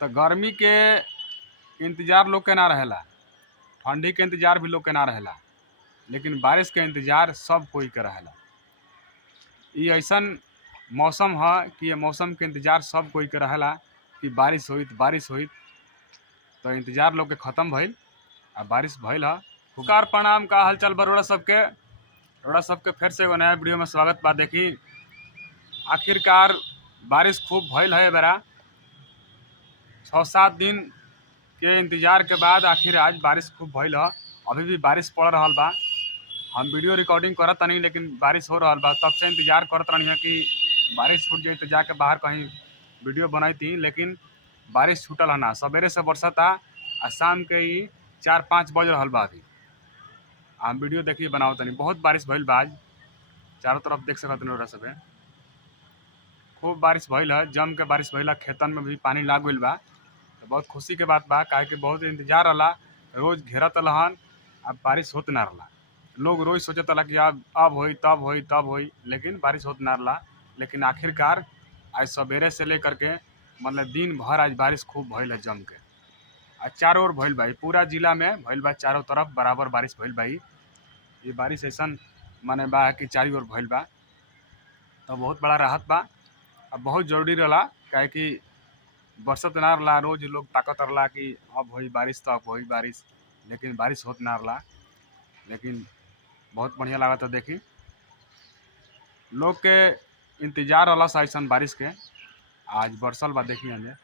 तो गर्मी के इंतज़ार लोग के ना रहेला, ठंडी के इंतज़ार भी लोग के ना रहेला, लेकिन बारिश के इंतज़ार सब कोई के रहेला। ये ऐसन मौसम है कि ये मौसम के इंतज़ार सब कोई के रहेला कि बारिश होई बारिश होई। तो इंतज़ार लोग के ख़त्म भइल आ बारिश भइल है। पुकार प्रणाम, का हालचाल बरोड़ा सबके फिर से एगो नया वीडियो में स्वागत बा। देखी आखिरकार बारिश खूब भइल है। बेरा 6-7 दिन के इंतज़ार के बाद आखिर आज बारिश खूब भइल है। अभी भी बारिश पड़ रहा बा। हम वीडियो रिकॉर्डिंग करत तनी, लेकिन बारिश हो रहा बा। तब से इंतज़ार करत रही है कि बारिश छूट जाए तो जाके बाहर कहीं वीडियो बनाई थी, लेकिन बारिश छूटल है ना। सवेरे से बरसता आ शाम के ही 4-5 बज रहा बा। अभी हम वीडियो देखिए बनाओ तनी। बहुत बारिश भइल बा आज, चारों तरफ देख सकत रह सबे। खूब बारिश भइल है, जम के बारिश भइल है। खेतन में भी पानी लाग गइल बा। तो बहुत खुशी के बात बा, काहे कि बहुत इंतजार रहा। रोज घेरत रहन, अब बारिश होत ना रहा। लोग रोज सोचत रहा कि अब होई तब होई तब होई, लेकिन बारिश होत ना रहा। लेकिन आखिरकार आज सवेरे से लेकर के मतलब दिन भर आज बारिश खूब भइल है जम के। आज चारों ओर भइल बा, पूरा जिला में भइल बा। चारों तरफ बराबर बारिश भइल बा। ये बारिश ऐसन माने बा कि चारों ओर भइल बा। तो बहुत बड़ा राहत बा। अब बहुत जरूरी रहा, काहे कि बरसत ना रहा। रोज लोग ताकत रहा कि अब होई बारिश तो अब होई बारिश, लेकिन बारिश होत ना रहा। लेकिन बहुत बढ़िया लागत है। देखी लोग के इंतजार रहा ऐसा बारिश के। आज बरसल बा, देखी हमें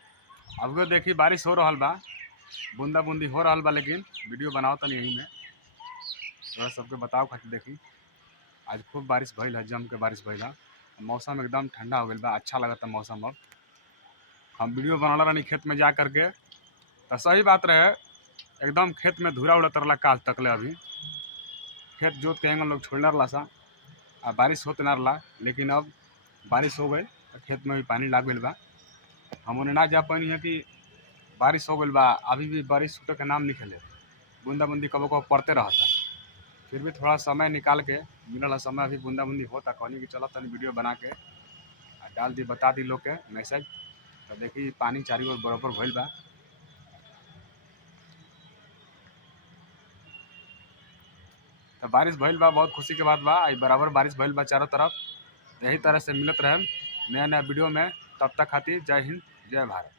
अब देखी बारिश हो रहा बा, बूंदा बूंदी हो रहा बा। लेकिन वीडियो बनाओ तनी यही में थोड़ा सबके बताओ खातिर। देखी आज खूब बारिश भइल है, जम के बारिश भइल है। मौसम एकदम ठंडा हो गया बा, अच्छा लगता मौसम। अब हम वीडियो बनाला रही खेत में जा करके, तो सही बात रहे। एकदम खेत में धूरा उड़त रहा काल तकले। अभी खेत जोत के लोग छोड़ना रहा सा, आ बारिश होते ना रहा। लेकिन अब बारिश हो गई तो खेत में भी पानी लाग गइल बा। हम उन्हें ना जा पानी है कि बारिश हो गइल बा। अभी भी बारिश छूटे के नाम नहीं खेले, बूंदा बूंदी कबो कबो पड़ते रहता। फिर भी थोड़ा समय निकाल के मिलल समय, अभी बूंदा बूंदी होता। कहनी कि चलो तनी वीडियो बना के डाल दी, बता दी लोग के मैसेज। तो देखी पानी चारों ओर बराबर भइल बा। तो बारिश भइल बा, बहुत खुशी के बात बा। आई बराबर बारिश भइल बा चारों तरफ। यही तरह से मिलत रहे नया नया वीडियो में। तब तक खातिर जय हिंद, जय भारत।